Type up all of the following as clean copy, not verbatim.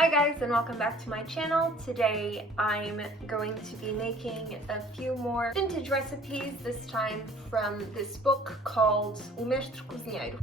Hi guys, and welcome back to my channel. Today I'm going to be making a few more vintage recipes, this time from this book called O Mestre Cozinheiro.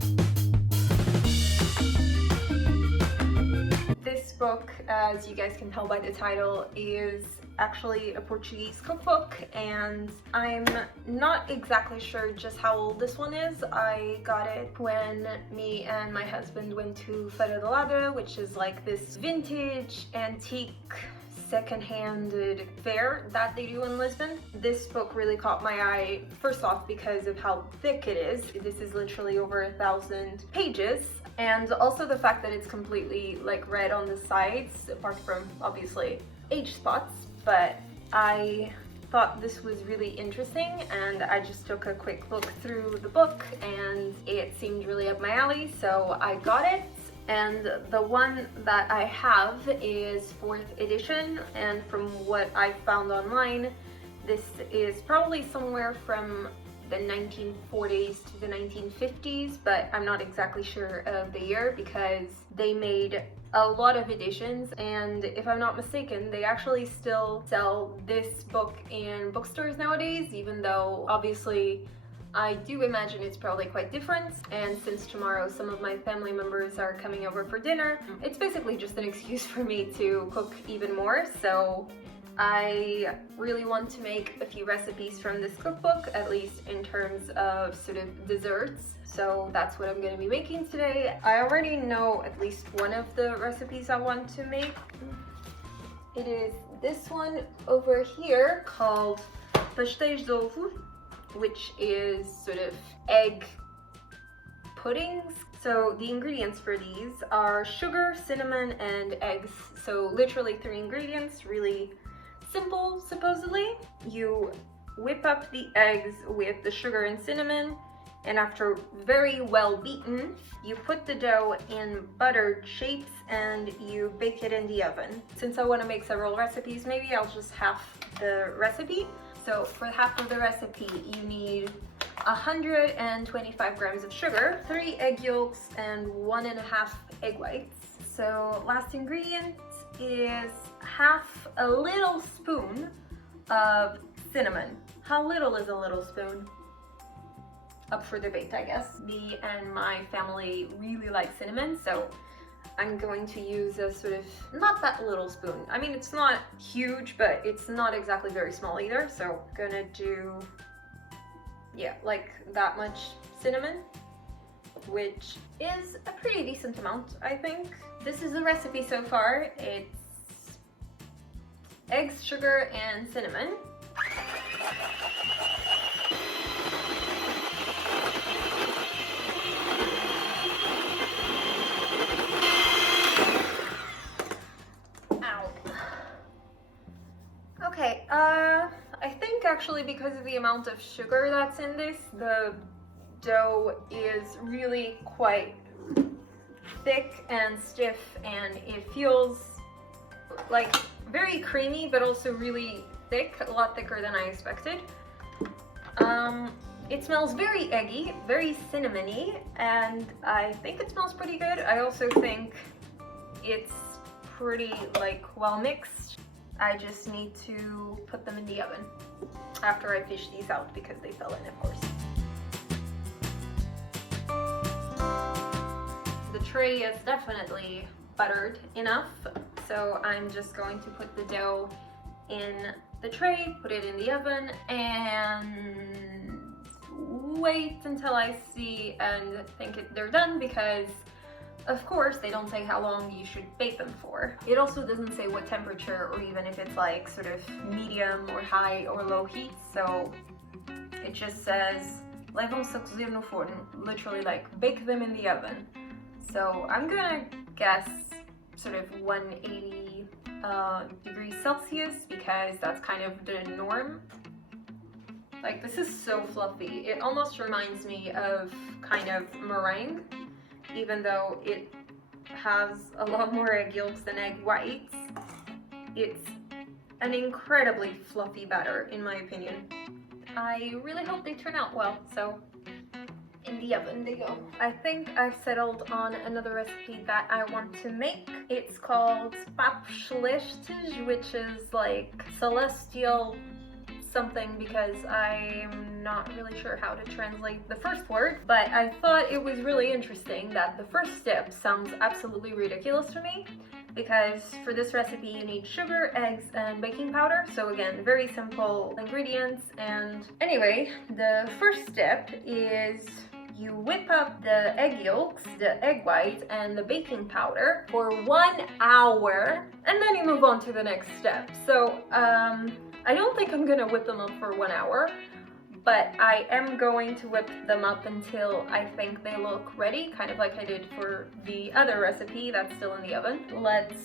This book, as you guys can tell by the title, is actually a Portuguese cookbook, and I'm not exactly sure just how old this one is. I got it when me and my husband went to Feira Da Ladra, which is like this vintage, antique, second-handed fair that they do in Lisbon. This book really caught my eye, first off because of how thick it is. This is literally over 1,000 pages, and also the fact that it's completely like red on the sides, apart from obviously age spots. But I thought this was really interesting, and I just took a quick look through the book and it seemed really up my alley, so I got it. And the one that I have is 4th edition, and from what I found online, this is probably somewhere from the 1940s to the 1950s, but I'm not exactly sure of the year because they made a lot of editions, and if I'm not mistaken, they actually still sell this book in bookstores nowadays, even though obviously I do imagine it's probably quite different. And since tomorrow some of my family members are coming over for dinner, it's basically just an excuse for me to cook even more. So I really want to make a few recipes from this cookbook, at least in terms of sort of desserts. So that's what I'm going to be making today. I already know at least one of the recipes I want to make. It is this one over here called Pastéis, which is sort of egg puddings. So the ingredients for these are sugar, cinnamon, and eggs. So literally 3 ingredients, really simple supposedly. You whip up the eggs with the sugar and cinnamon, and after very well beaten, you put the dough in buttered shapes and you bake it in the oven. Since I want to make several recipes, maybe I'll just half the recipe. So for half of the recipe, you need 125 grams of sugar, 3 egg yolks, and 1.5 egg whites. So last ingredient is half a little spoon of cinnamon. How little is a little spoon? Up for debate, I guess. Me and my family really like cinnamon, so I'm going to use a sort of, not that little spoon. I mean, it's not huge, but it's not exactly very small either, so I'm gonna do, yeah, like that much cinnamon, which is a pretty decent amount, I think. This is the recipe so far. It's eggs, sugar, and cinnamon. Okay, I think actually because of the amount of sugar that's in this, the dough is really quite thick and stiff, and it feels like very creamy, but also really thick, a lot thicker than I expected. It smells very eggy, very cinnamony, and I think it smells pretty good. I also think it's pretty like well mixed. I just need to put them in the oven after I fish these out because they fell in, of course. The tray is definitely buttered enough, so I'm just going to put the dough in the tray, put it in the oven, and wait until I see and think they're done, because of course they don't say how long you should bake them for. It also doesn't say what temperature, or even if it's like sort of medium or high or low heat, so it just says levam-se a cozer no forno, literally like bake them in the oven. So I'm gonna guess sort of 180 degrees Celsius, because that's kind of the norm. Like, this is so fluffy. It almost reminds me of kind of meringue, even though it has a lot more egg yolks than egg whites. It's an incredibly fluffy batter, in my opinion. I really hope they turn out well, so in the oven they go. I think I've settled on another recipe that I want to make. It's called Papos, which is like celestial something, because I'm not really sure how to translate the first word, but I thought it was really interesting that the first step sounds absolutely ridiculous to me, because for this recipe you need sugar, eggs, and baking powder. So again, very simple ingredients. And anyway, the first step is you whip up the egg yolks, the egg whites, and the baking powder for 1 hour, and then you move on to the next step. So I don't think I'm gonna whip them up for 1 hour, but I am going to whip them up until I think they look ready, kind of like I did for the other recipe that's still in the oven. Let's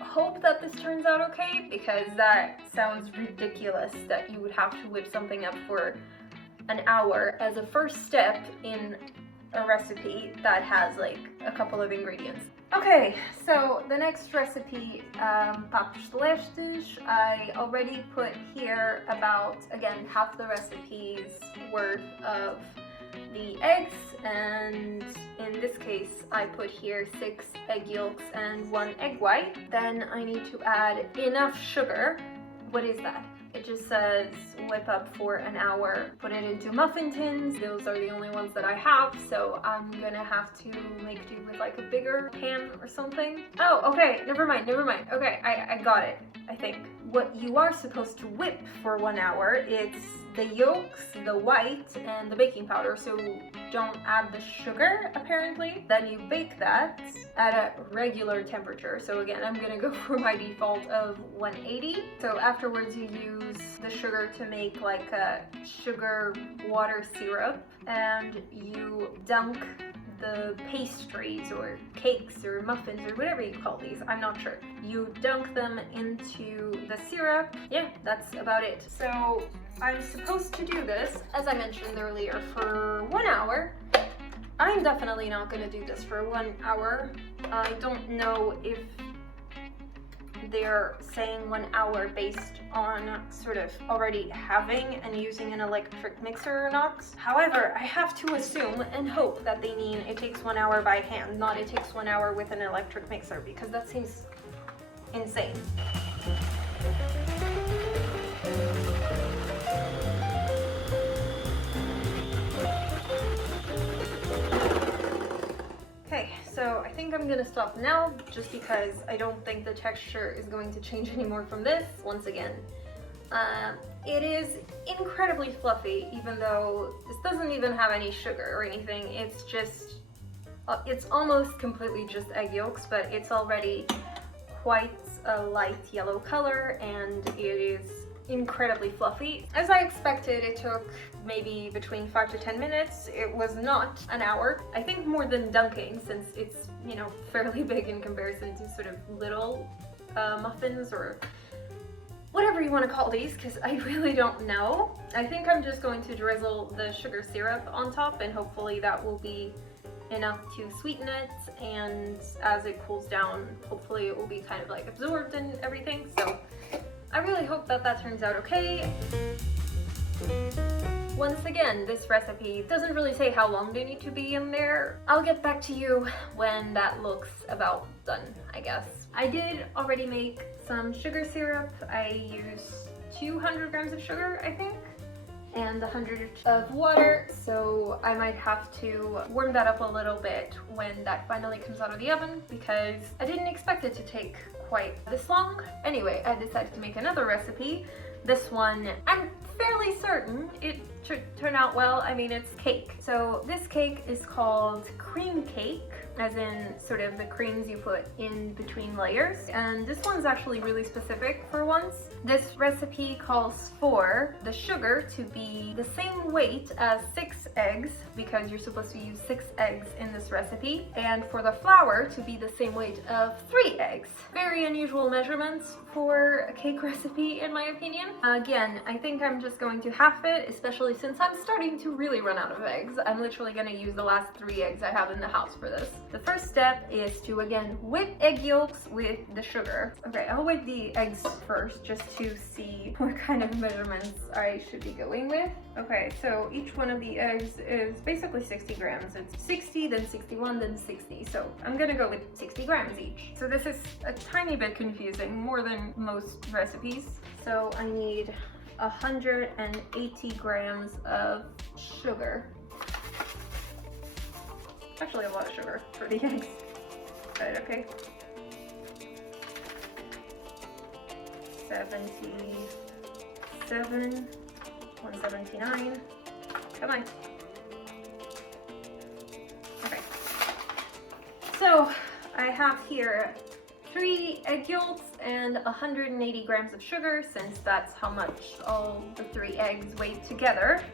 hope that this turns out okay, because that sounds ridiculous that you would have to whip something up for an hour as a first step in a recipe that has like a couple of ingredients. Okay, so the next recipe, Papos celestes, I already put here about, again, half the recipe's worth of the eggs, and in this case I put here 6 egg yolks and 1 egg white. Then I need to add enough sugar. What is that? It just says whip up for an hour, put it into muffin tins. Those are the only ones that I have, so I'm gonna have to make do with like a bigger pan or something. Oh, okay, never mind. Okay, I got it, I think. What you are supposed to whip for 1 hour, it's the yolks, the white, and the baking powder, so don't add the sugar, apparently. Then you bake that at a regular temperature. So again, I'm gonna go for my default of 180. So afterwards you use the sugar to make like a sugar water syrup, and you dunk the pastries or cakes or muffins or whatever you call these, I'm not sure. You dunk them into the syrup. Yeah, that's about it. So I'm supposed to do this, as I mentioned earlier, for 1 hour. I'm definitely not going to do this for 1 hour. I don't know if they're saying 1 hour based on sort of already having and using an electric mixer or not. However, I have to assume and hope that they mean it takes 1 hour by hand, not it takes 1 hour with an electric mixer, because that seems insane. Okay, so I think I'm gonna stop now, just because I don't think the texture is going to change anymore from this. Once again, it is incredibly fluffy, even though this doesn't even have any sugar or anything. It's just, it's almost completely just egg yolks, but it's already quite a light yellow color, and it is incredibly fluffy. As I expected, it took maybe between 5 to 10 minutes. It was not an hour. I think more than dunking, since it's, you know, fairly big in comparison to sort of little muffins or whatever you want to call these, because I really don't know. I think I'm just going to drizzle the sugar syrup on top, and hopefully that will be enough to sweeten it, and as it cools down, hopefully it will be kind of like absorbed and everything. So I really hope that that turns out okay. Once again, this recipe doesn't really say how long they need to be in there. I'll get back to you when that looks about done, I guess. I did already make some sugar syrup. I used 200 grams of sugar, I think, and 100 of water, so I might have to warm that up a little bit when that finally comes out of the oven, because I didn't expect it to take quite this long. Anyway, I decided to make another recipe. This one, I'm fairly certain it should turn out well. I mean, it's cake. So this cake is called cream cake, as in sort of the creams you put in between layers. And this one's actually really specific for once. This recipe calls for the sugar to be the same weight as 6 eggs, because you're supposed to use 6 eggs in this recipe, and for the flour to be the same weight of 3 eggs. Very unusual measurements for a cake recipe, in my opinion. Again, I think I'm just going to half it, especially since I'm starting to really run out of eggs. I'm literally going to use the last 3 eggs I have in the house for this. The first step is to again whip egg yolks with the sugar. Okay, I'll whip the eggs first just to see what kind of measurements I should be going with. Okay, so each one of the eggs is basically 60 grams. It's 60, then 61, then 60. So I'm gonna go with 60 grams each. So this is a tiny bit confusing, more than most recipes. So I need 180 grams of sugar. Actually a lot of sugar for the eggs, but okay. 77, 179, come on. Okay, so I have here 3 egg yolks and 180 grams of sugar, since that's how much all the 3 eggs weigh together.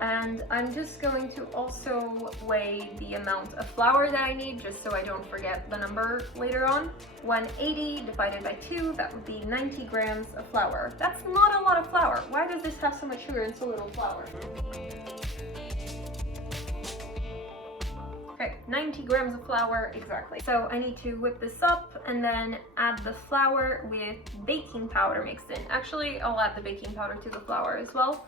And I'm just going to also weigh the amount of flour that I need, just so I don't forget the number later on. 180 divided by 2, that would be 90 grams of flour. That's not a lot of flour. Why does this have so much sugar and so little flour? Okay, 90 grams of flour, exactly. So I need to whip this up and then add the flour with baking powder mixed in. Actually, I'll add the baking powder to the flour as well.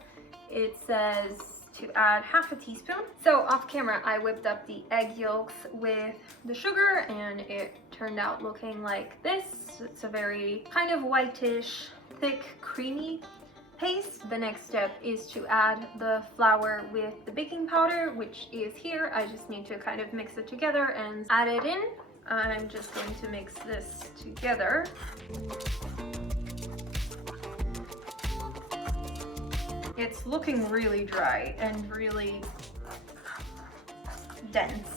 It says to add half a teaspoon. So off camera, I whipped up the egg yolks with the sugar and it turned out looking like this. It's a very kind of whitish, thick, creamy paste. The next step is to add the flour with the baking powder, which is here. I just need to kind of mix it together and add it in. I'm just going to mix this together. It's looking really dry and really dense.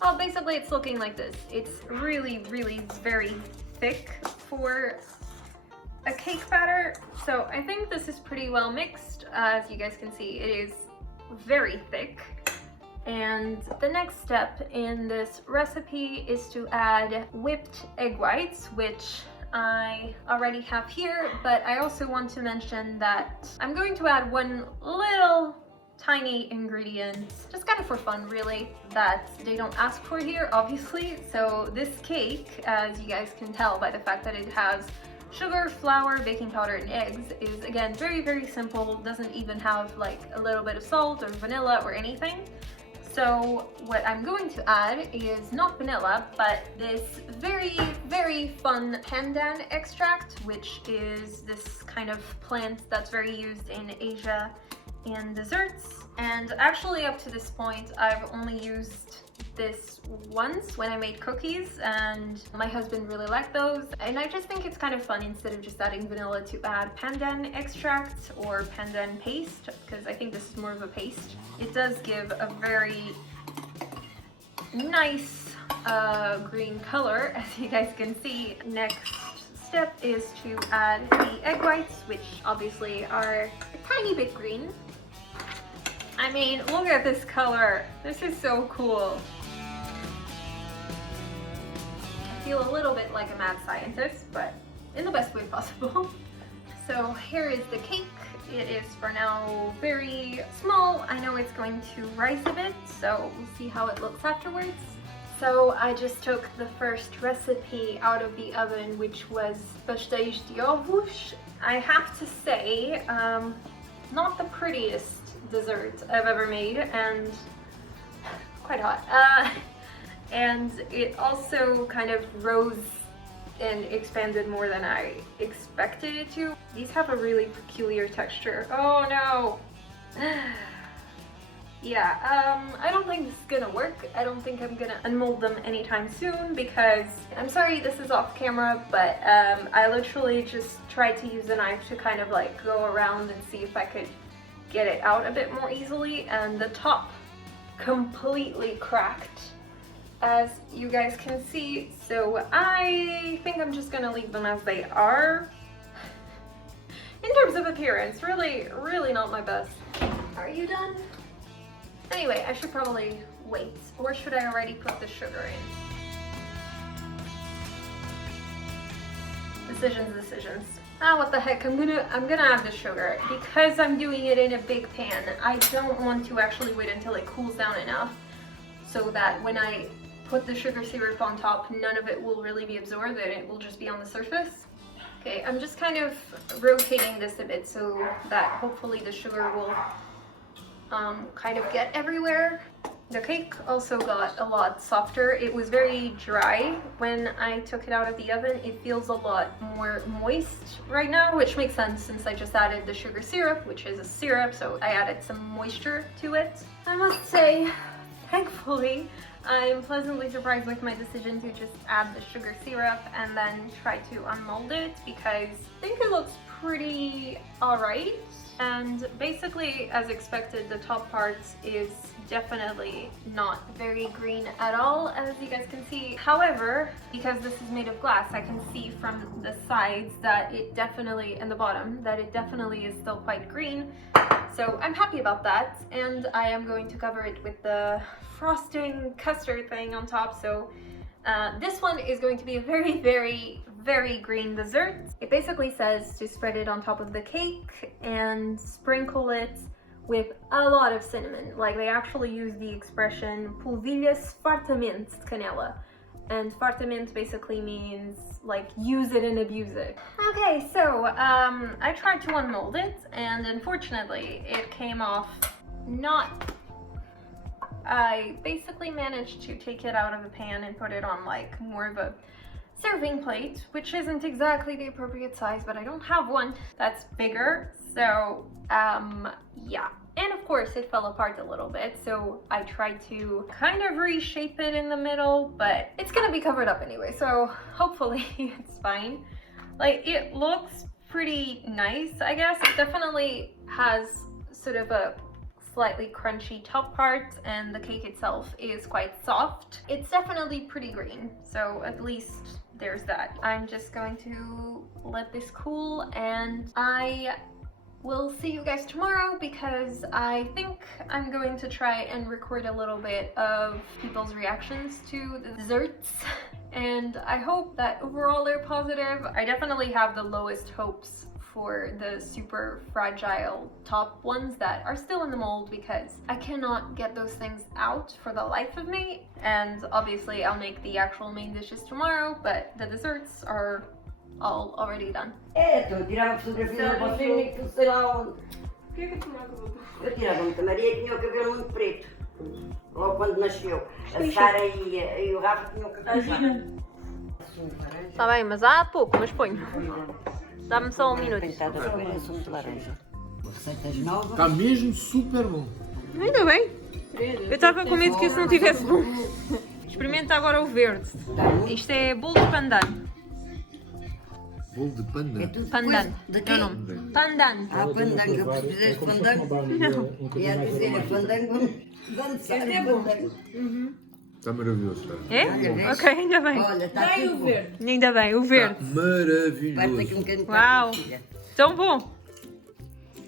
Well, basically it's looking like this. It's really, really very thick for a cake batter. So I think this is pretty well mixed. As you guys can see, it is very thick. And the next step in this recipe is to add whipped egg whites, which I already have here, but I also want to mention that I'm going to add one little tiny ingredient, just kind of for fun really, that they don't ask for here, obviously. So this cake, as you guys can tell by the fact that it has sugar, flour, baking powder, and eggs, is again very, very simple. Doesn't even have like a little bit of salt or vanilla or anything. So what I'm going to add is not vanilla, but this very, very fun pandan extract, which is this kind of plant that's very used in Asia in desserts. And actually up to this point, I've only used this once when I made cookies, and my husband really liked those. And I just think it's kind of fun, instead of just adding vanilla, to add pandan extract or pandan paste, because I think this is more of a paste. It does give a very nice green color, as you guys can see. Next step is to add the egg whites, which obviously are a tiny bit green. I mean, look at this color. This is so cool. I feel a little bit like a mad scientist, but in the best way possible. So here is the cake. It is for now very small. I know it's going to rise a bit, so we'll see how it looks afterwards. So I just took the first recipe out of the oven, which was Pastéis de ovos. I have to say, not the prettiest dessert I've ever made, and quite hot. And it also kind of rose and expanded more than I expected it to. These have a really peculiar texture. Oh no! Yeah, I don't think this is gonna work. I don't think I'm gonna unmold them anytime soon, because I'm sorry this is off camera, but I literally just tried to use a knife to kind of like go around and see if I could get it out a bit more easily, and the top completely cracked, as you guys can see. So I think I'm just gonna leave them as they are. In terms of appearance, really, really not my best. Are you done? Anyway, I should probably wait, or should I already put the sugar in? Decisions. Ah, what the heck, I'm gonna add the sugar. Because I'm doing it in a big pan, I don't want to actually wait until it cools down enough so that when I put the sugar syrup on top, none of it will really be absorbed and it will just be on the surface. Okay, I'm just kind of rotating this a bit so that hopefully the sugar will kind of get everywhere. The cake also got a lot softer. It was very dry when I took it out of the oven. It feels a lot more moist right now, which makes sense since I just added the sugar syrup, which is a syrup, so I added some moisture to it. I must say, thankfully, I'm pleasantly surprised with my decision to just add the sugar syrup and then try to unmold it because I think it looks pretty alright. And basically, as expected, the top part is definitely not very green at all, as you guys can see. However, because this is made of glass, I can see from the sides that it definitely, and the bottom, that it definitely is still quite green. So I'm happy about that, and I am going to cover it with the frosting custard thing on top. So this one is going to be a very green dessert. It basically says to spread it on top of the cake and sprinkle it with a lot of cinnamon. Like, they actually use the expression polvilhas fartamente de canela. And fartamente basically means like use it and abuse it. Okay, so I tried to unmold it and unfortunately it came off not. I basically managed to take it out of the pan and put it on like more of a serving plate, which isn't exactly the appropriate size, but I don't have one that's bigger. So yeah, and of course it fell apart a little bit, so I tried to kind of reshape it in the middle, but it's gonna be covered up anyway, so hopefully it's fine. Like, it looks pretty nice, I guess. It definitely has sort of a slightly crunchy top part and the cake itself is quite soft. It's definitely pretty green, so at least there's that. I'm just going to let this cool and I will see you guys tomorrow because I think I'm going to try and record a little bit of people's reactions to the desserts. And I hope that overall they're positive. I definitely have the lowest hopes for the super fragile top ones that are still in the mold because I cannot get those things out for the life of me. And obviously I'll make the actual main dishes tomorrow, but the desserts are all already done. Eu tirava fotografia da você e aquilo sei lá onde. O que é que tu marcas? Eu tirava muita Maria, tinha o cabelo muito preto. Logo quando nasceu. A Sara e o Rafa tinham o cabelo. Tá bem, mas há pouco, mas ponho. Dá-me só um minuto. Pintada a sumo de laranja. Receitas novas. Está mesmo super bom. Ainda bem. Eu estava com medo que isso não tivesse bom. Experimenta agora o verde. Isto é bolo de pandan. Bolo de pandan. É tudo Pandan, coisa é o nome. Pandan. Ah, pandango, eu precisei de fandango. E a dizer, fandango, dançar fandango. Está maravilhoso, está. É? Ok, ainda bem. Olha, está tudo bom. Ainda bem, o verde. Está maravilhoso. Vai-te aqui um bocadinho para Uau. a filha. Tão bom.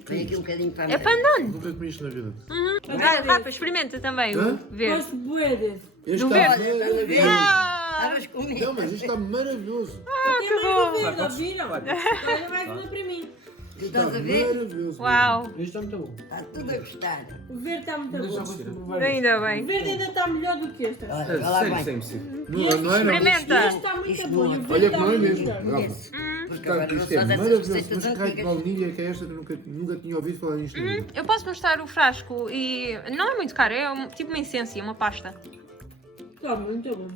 Põe aqui um bocadinho para a É mãe. pandan. Nunca comi isto na vida. Rafa, experimenta também Hã? o verde. Gosto bué. Este Do está verde. maravilhoso. Estavas comigo. Não, mas isto está maravilhoso. Tem mais bom. um verde, ouviram? Olha mais uma para mim. Tu Está estás a ver? maravilhoso. Uau, Isto está muito bom. Está tudo a gostar. O verde está muito bom. ainda O bem. verde ainda está melhor do que este. Olha, lá vai. Não é não. Experimenta. Este está muito Isto bom. não é. E o verde Olha que está não é muito mesmo. melhor. Rafa. Porque Tá, agora não isto só é dessas maravilhoso, receitas mas cai de antigas. baunilha que é esta que eu nunca tinha ouvido falar nisto. na vida. Eu posso mostrar o frasco e não é muito caro, é tipo uma essência, uma pasta. Está muito bom.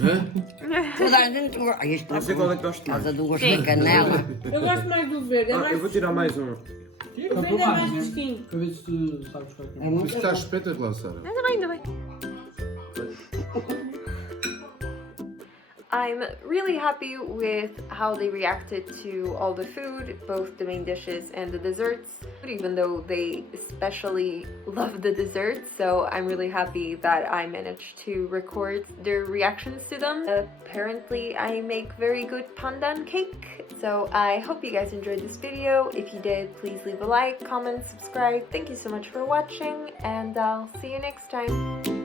Hã? Toda a gente gosta. Isto Não sei qual é que gosto por mais. causa do gosto Sim. da canela. Eu gosto mais do verde. É mais... Eu vou tirar mais um. O verde é mais fresquinho. Para ver se tu sabes qual é que É é. muito Isto está bom. espetacular, Sara. Ainda bem. I'm really happy with how they reacted to all the food, both the main dishes and the desserts, even though they especially love the desserts. So I'm really happy that I managed to record their reactions to them. Apparently I make very good pandan cake. So I hope you guys enjoyed this video. If you did, please leave a like, comment, subscribe. Thank you so much for watching and I'll see you next time.